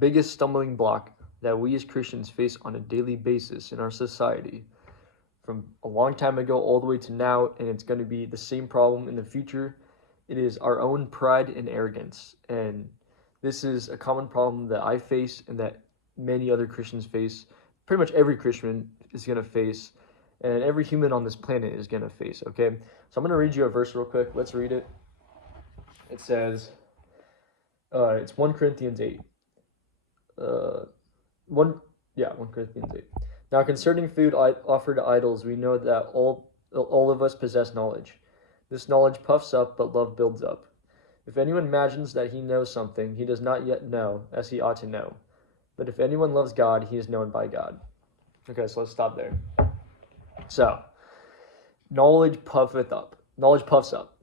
biggest stumbling block that we as Christians face on a daily basis in our society from a long time ago all the way to now, and it's going to be the same problem in the future. It is our own pride and arrogance. And this is a common problem that I face and that many other Christians face. Pretty much every Christian is going to face, and every human on this planet is going to face, okay? So I'm going to read you a verse real quick. Let's read it. It says, it's 1 Corinthians 8. 1 Corinthians 8. Now concerning food offered to idols, we know that all of us possess knowledge. This knowledge puffs up, but love builds up. If anyone imagines that he knows something, he does not yet know as he ought to know. But if anyone loves God, he is known by God. Okay, so let's stop there. So, knowledge puffeth up. Knowledge puffs up.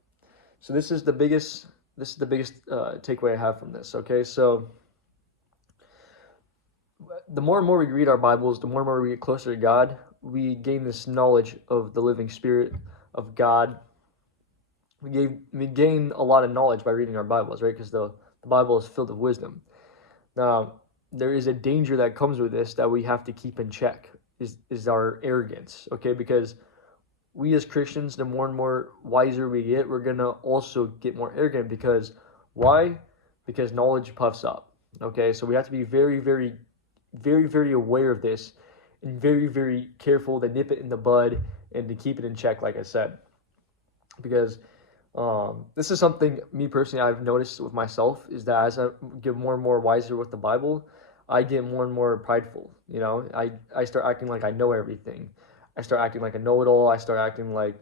So this is the biggest takeaway I have from this. Okay, so the more and more we read our Bibles, the more and more we get closer to God, we gain this knowledge of the living Spirit of God. We gain a lot of knowledge by reading our Bibles, right? Because the Bible is filled with wisdom. Now, there is a danger that comes with this that we have to keep in check, is our arrogance, okay? Because we as Christians, the more and more wiser we get, we're going to also get more arrogant. Because why? Because knowledge puffs up, okay? So we have to be very, very, very, very aware of this and very, very careful to nip it in the bud and to keep it in check, like I said. Because this is something, me personally, I've noticed with myself, is that as I get more and more wiser with the Bible, I get more and more prideful. You know, I start acting like I know everything. I start acting like a know-it-all. I start acting like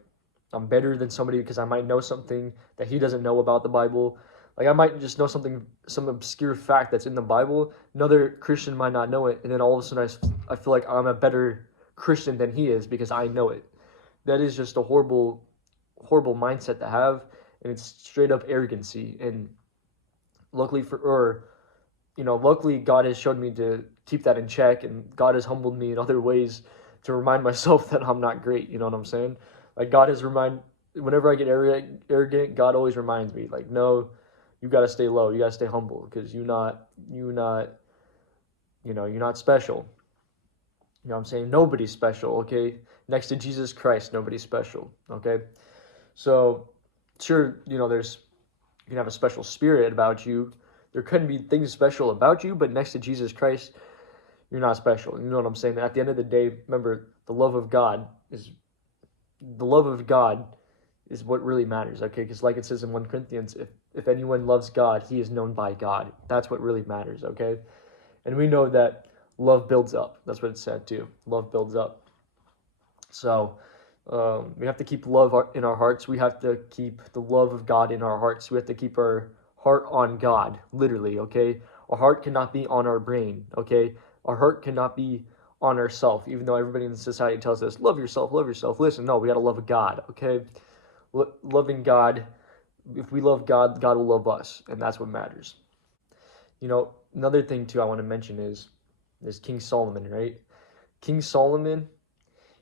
I'm better than somebody because I might know something that he doesn't know about the Bible. Like I might just know some obscure fact that's in the Bible. Another Christian might not know it, and then all of a sudden I feel like I'm a better Christian than he is because I know it. That is just a horrible mindset to have, and it's straight up arrogancy. And luckily God has shown me to keep that in check, and God has humbled me in other ways to remind myself that I'm not great. You know what I'm saying? Like whenever I get arrogant, God always reminds me, like, no, you got to stay low. You got to stay humble because you're not special. You know what I'm saying? Nobody's special, okay? Next to Jesus Christ, nobody's special, okay? So, sure, you can have a special spirit about you. There couldn't be things special about you, but next to Jesus Christ, you're not special. You know what I'm saying? At the end of the day, remember, the love of God is what really matters, okay? Because like it says in 1 Corinthians, if anyone loves God, he is known by God. That's what really matters, okay? And we know that love builds up. That's what it said too. Love builds up. So we have to keep love in our hearts. We have to keep the love of God in our hearts. We have to keep our heart on God, literally, okay? Our heart cannot be on our brain, okay? Our heart cannot be on ourselves, even though everybody in society tells us, love yourself, love yourself. Listen, no, we got to love God, okay? Loving God, if we love God, God will love us, and that's what matters. You know, another thing, too, I want to mention is King Solomon, right? King Solomon,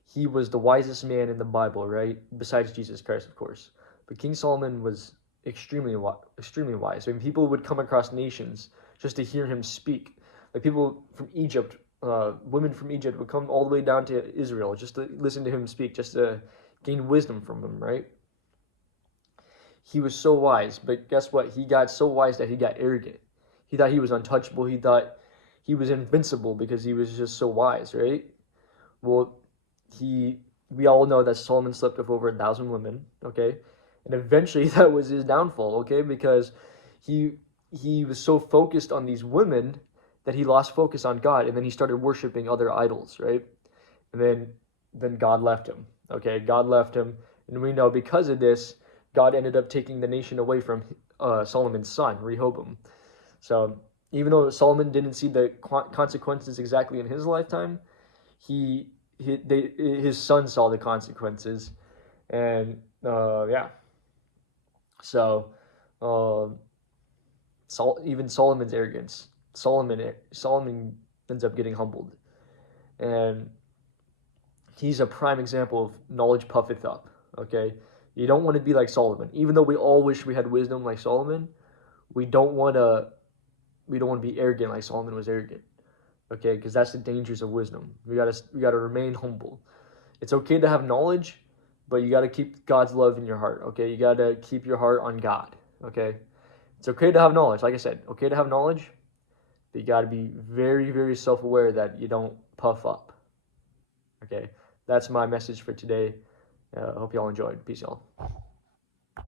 he was the wisest man in the Bible, right? Besides Jesus Christ, of course. But King Solomon was extremely wise. I mean, people would come across nations just to hear him speak. Like people from Egypt, women from Egypt would come all the way down to Israel just to listen to him speak, just to gain wisdom from him, right? He was so wise, but guess what? He got so wise that he got arrogant. He thought he was untouchable. He thought he was invincible because he was just so wise, right? Well, we all know that Solomon slept with over 1,000 women, okay? And eventually that was his downfall, okay? Because he was so focused on these women that he lost focus on God, and then he started worshiping other idols, right? And then God left him, okay? God left him, and we know because of this, God ended up taking the nation away from Solomon's son, Rehoboam. So even though Solomon didn't see the consequences exactly in his lifetime, his son saw the consequences, and yeah. So even Solomon's arrogance, Solomon ends up getting humbled, and he's a prime example of knowledge puffeth up. Okay, you don't want to be like Solomon, even though we all wish we had wisdom like Solomon. We don't want to we don't want to be arrogant like Solomon was arrogant. Okay, because that's the dangers of wisdom. We gotta remain humble. It's okay to have knowledge, but you gotta keep God's love in your heart. Okay, you gotta keep your heart on God. Okay, it's okay to have knowledge. Like I said, okay to have knowledge, but you gotta be very, very self-aware that you don't puff up. Okay, that's my message for today. I hope y'all enjoyed. Peace, y'all.